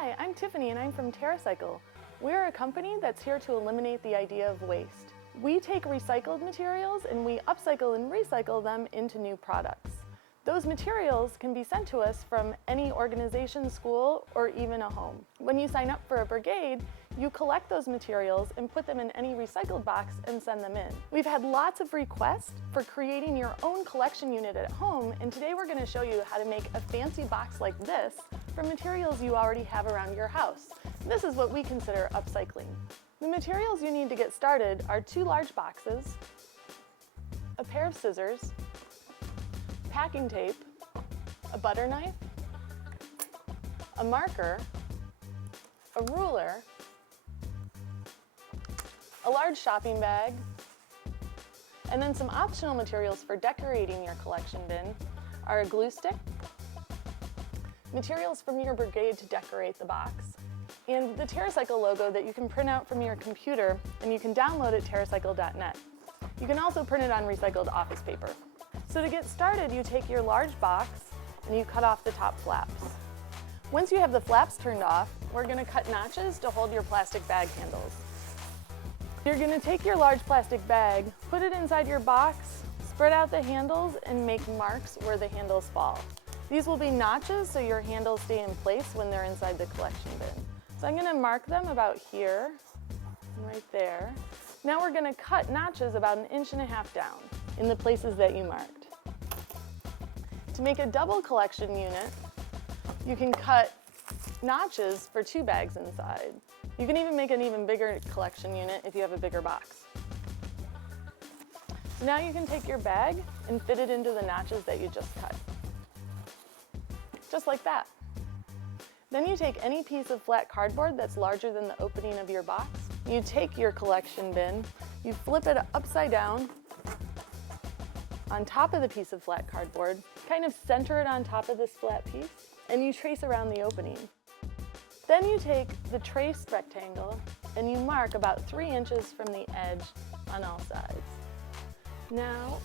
Hi, I'm Tiffany and I'm from TerraCycle. We're a company that's here to eliminate the idea of waste. We take recycled materials and we upcycle and recycle them into new products. Those materials can be sent to us from any organization, school, or even a home. When you sign up for a brigade, you collect those materials and put them in any recycled box and send them in. We've had lots of requests for creating your own collection unit at home, and today we're going to show you how to make a fancy box like this from materials you already have around your house. This is what we consider upcycling. The materials you need to get started are 2 large boxes, a pair of scissors, packing tape, a butter knife, a marker, a ruler, a large shopping bag, and then some optional materials for decorating your collection bin are a glue stick, materials from your brigade to decorate the box, and the TerraCycle logo that you can print out from your computer and you can download at TerraCycle.net. You can also print it on recycled office paper. So to get started, you take your large box and you cut off the top flaps. Once you have the flaps turned off, we're going to cut notches to hold your plastic bag handles. You're going to take your large plastic bag, put it inside your box, spread out the handles, and make marks where the handles fall. These will be notches so your handles stay in place when they're inside the collection bin. So I'm going to mark them about here and right there. Now we're going to cut notches about 1.5 inches down in the places that you marked. To make a double collection unit, you can cut notches for 2 bags inside. You can even make an even bigger collection unit if you have a bigger box. So now you can take your bag and fit it into the notches that you just cut. Just like that. Then you take any piece of flat cardboard that's larger than the opening of your box. You take your collection bin, you flip it upside down on top of the piece of flat cardboard, kind of center it on top of this flat piece, and you trace around the opening. Then you take the traced rectangle and you mark about 3 inches from the edge on all sides. Now,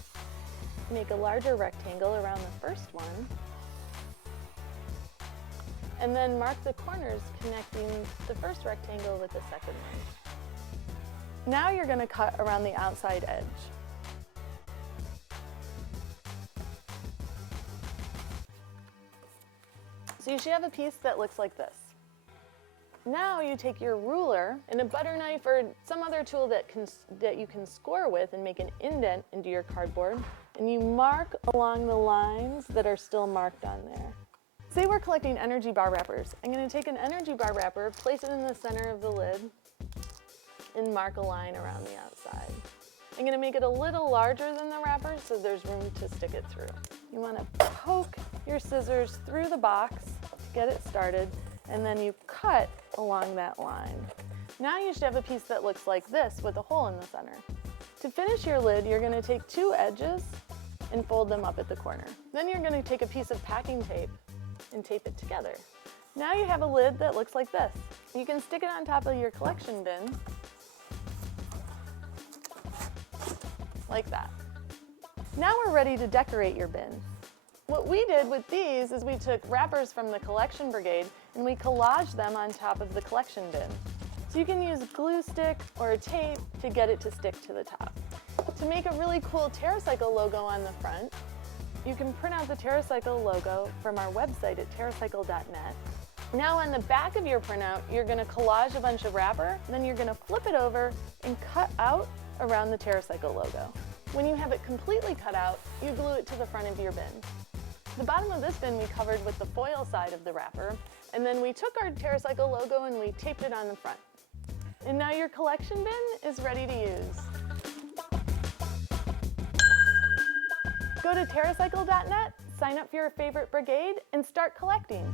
make a larger rectangle around the first one, and then mark the corners connecting the first rectangle with the second one. Now you're going to cut around the outside edge. So you should have a piece that looks like this. Now you take your ruler and a butter knife or some other tool that you can score with and make an indent into your cardboard, and you mark along the lines that are still marked on there. Say we're collecting energy bar wrappers. I'm going to take an energy bar wrapper, place it in the center of the lid, and mark a line around the outside. I'm going to make it a little larger than the wrapper so there's room to stick it through. You want to poke your scissors through the box to get it started, and then you cut along that line. Now you should have a piece that looks like this with a hole in the center. To finish your lid, you're going to take 2 edges and fold them up at the corner. Then you're going to take a piece of packing tape and tape it together. Now you have a lid that looks like this. You can stick it on top of your collection bin, like that. Now we're ready to decorate your bin. What we did with these is we took wrappers from the collection brigade and we collaged them on top of the collection bin. So you can use a glue stick or a tape to get it to stick to the top. To make a really cool TerraCycle logo on the front, you can print out the TerraCycle logo from our website at TerraCycle.net. Now on the back of your printout, you're going to collage a bunch of wrapper, then you're going to flip it over and cut out around the TerraCycle logo. When you have it completely cut out, you glue it to the front of your bin. The bottom of this bin we covered with the foil side of the wrapper, and then we took our TerraCycle logo and we taped it on the front. And now your collection bin is ready to use. Go to TerraCycle.net, sign up for your favorite brigade, and start collecting.